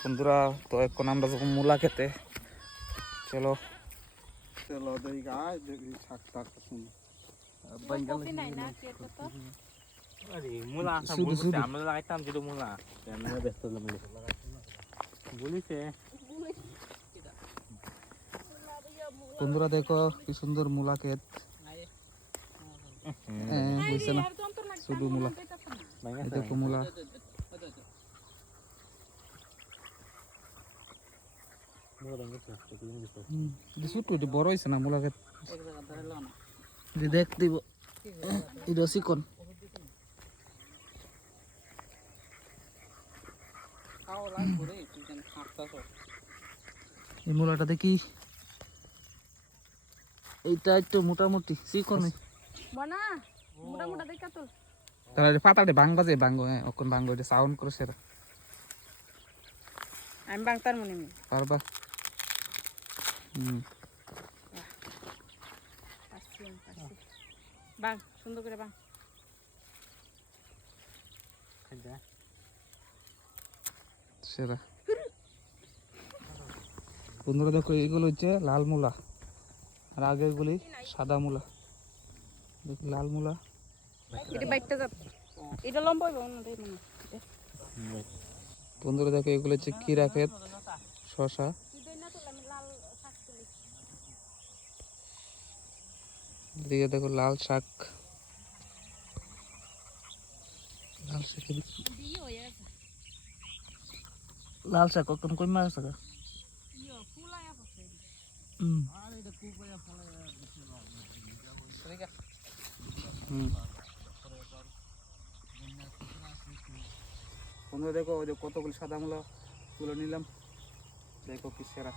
বন্ধুরা তো এখন আমরা যখন মূলা খেতে চলো চলো দেখি গাছ দেখি শাক টাক শুনি কপি নাই না কেটে তো আরে মূলা আসা শুধু বলতে শুধু। আমরা লাগাইতাম যেটা মূলা আমরা ব্যস্ত হলাম বলিছে বন্ধুরা দেখো কি সুন্দর মূলা ক্ষেত বুঝছে না শুধু মূলা এই দেখো মূলা ছোট্ট এটি বড় হয়েছে না মূলা ক্ষেত দেখ দিব এটা চিকন এই মূলাটা দেখি এইটা একটু মোটামুটি চিকন বনা মোটা মোটা দেখা তো তারা পাতাটা ভাঙবা যে ভাঙবো হ্যাঁ ওখান ভাঙবো এটা সাউন্ড করে সেটা আমি বাংতার মনে নেই পারবা বাং সুন্দর করে বাং সেরা বন্ধুরা দেখো এইগুলো হচ্ছে লাল মূলা আর আগেরগুলি সাদা মূলা দেখি লাল মূলা এটা বাইকটা যা এটা লম্বা হইব না রে মানে বন্ধুরা দেখো এগুলো হচ্ছে কিরা ক্ষেত শশা এদিকে দেখো লাল শাক লাল শাক লাল শাক কখন কই মাছ আছে বন্ধুরা দেখো ওই যে কতগুলো সাদা মূলা তুলে নিলাম দেখো কি সেরা